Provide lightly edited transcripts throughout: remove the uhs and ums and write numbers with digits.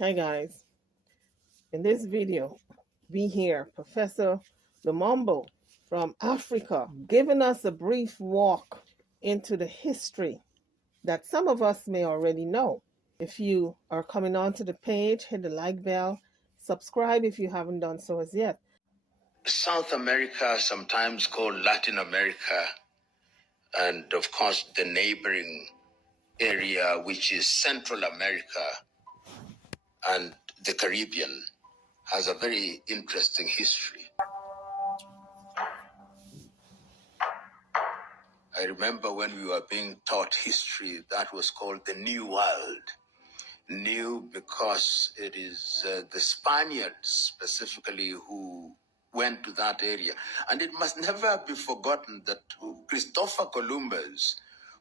Hi guys, in this video we hear Professor Lumumba from Africa giving us a brief walk into the history that some of us may already know. If you are coming onto the page, hit the like bell, subscribe if you haven't done so as yet. South America, sometimes called Latin America, and of course the neighboring area, which is Central America and the Caribbean, has a very interesting history. I remember when we were being taught history, that was called the New World. New because it is the Spaniards specifically who went to that area. And it must never be forgotten that Christopher Columbus,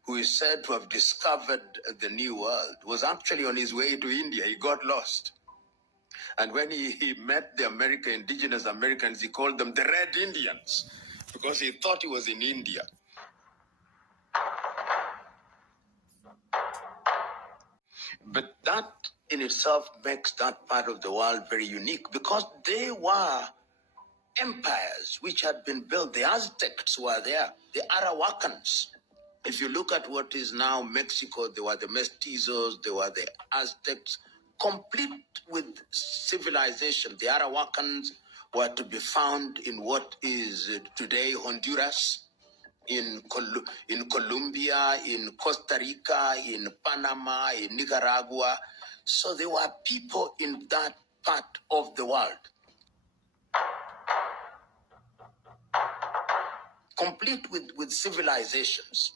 who is said to have discovered the New World, was actually on his way to India. He got lost. And when he met the indigenous Americans, he called them the Red Indians because he thought he was in India. But that in itself makes that part of the world very unique because they were empires which had been built. The Aztecs were there, the Arawakans. If you look at what is now Mexico, they were the mestizos, they were the Aztecs, complete with civilization. The Arawakans were to be found in what is today Honduras, in Colombia, in Costa Rica, in Panama, in Nicaragua. So there were people in that part of the world, complete with civilizations.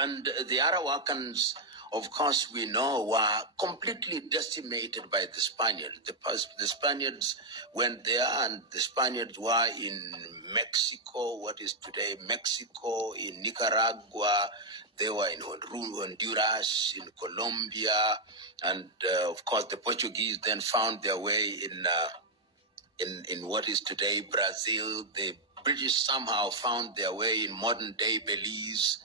And the Arawakans, of course, we know, were completely decimated by the Spaniards. The Spaniards went there, and the Spaniards were in Mexico, what is today Mexico, in Nicaragua. They were in Honduras, in Colombia, and of course, the Portuguese then found their way in what is today Brazil. The British somehow found their way in modern-day Belize.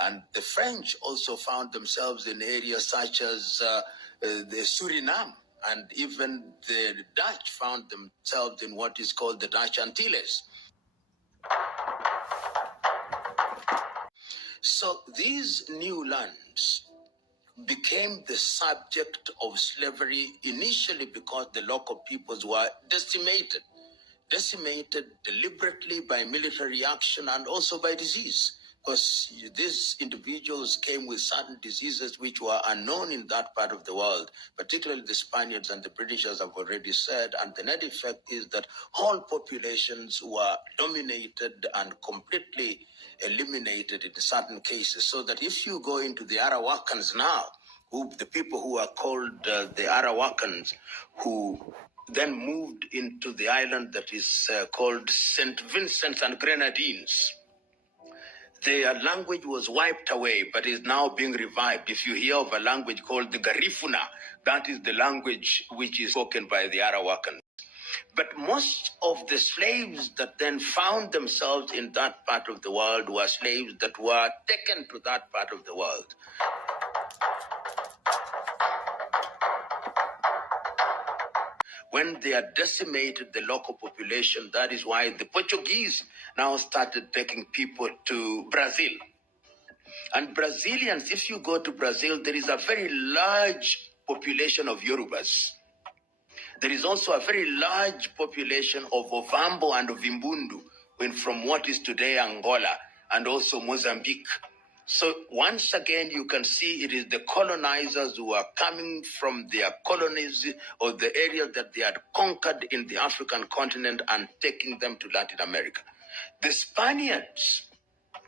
And the French also found themselves in areas such as the Suriname, and even the Dutch found themselves in what is called the Dutch Antilles. So these new lands became the subject of slavery initially because the local peoples were decimated deliberately by military action and also by disease. Because these individuals came with certain diseases which were unknown in that part of the world, particularly the Spaniards and the British, as I've already said. And the net effect is that whole populations were dominated and completely eliminated in certain cases. So that if you go into the Arawakans now, the people who are called the Arawakans, who then moved into the island that is called St. Vincent and Grenadines. Their language was wiped away, but is now being revived. If you hear of a language called the Garifuna, that is the language which is spoken by the Arawakans. But most of the slaves that then found themselves in that part of the world were slaves that were taken to that part of the world. When they had decimated the local population, that is why the Portuguese now started taking people to Brazil. And Brazilians, if you go to Brazil, there is a very large population of Yorubas. There is also a very large population of Ovambo and of Imbundu, from what is today Angola and also Mozambique. So once again, you can see it is the colonizers who are coming from their colonies or the areas that they had conquered in the African continent and taking them to Latin America. The Spaniards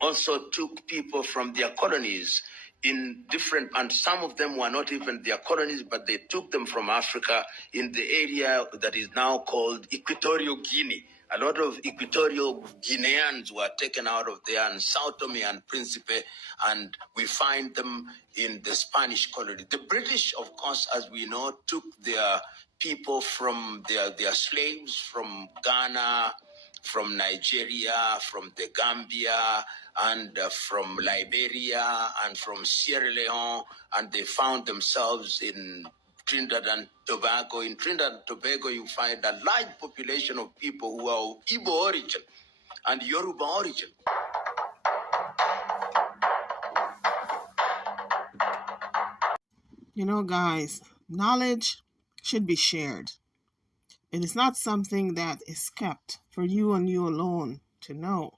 also took people from their colonies in different, and some of them were not even their colonies, but they took them from Africa in the area that is now called Equatorial Guinea. A lot of Equatorial Guineans were taken out of there, and Sao Tome and Principe, and we find them in the Spanish colony. The British, of course, as we know, took their people from their slaves from Ghana, from Nigeria, from the Gambia, and from Liberia, and from Sierra Leone, and they found themselves in Trinidad and Tobago. In Trinidad and Tobago, you find a large population of people who are of Igbo origin and Yoruba origin. You know, guys, knowledge should be shared. It is not something that is kept for you and you alone to know.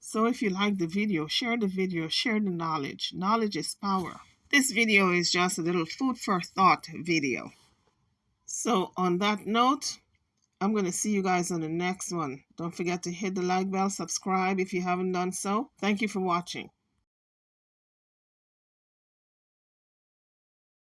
So if you like the video, share the knowledge. Knowledge is power. This video is just a little food for thought video. So on that note, I'm going to see you guys on the next one. Don't forget to hit the like bell, subscribe if you haven't done so. Thank you for watching.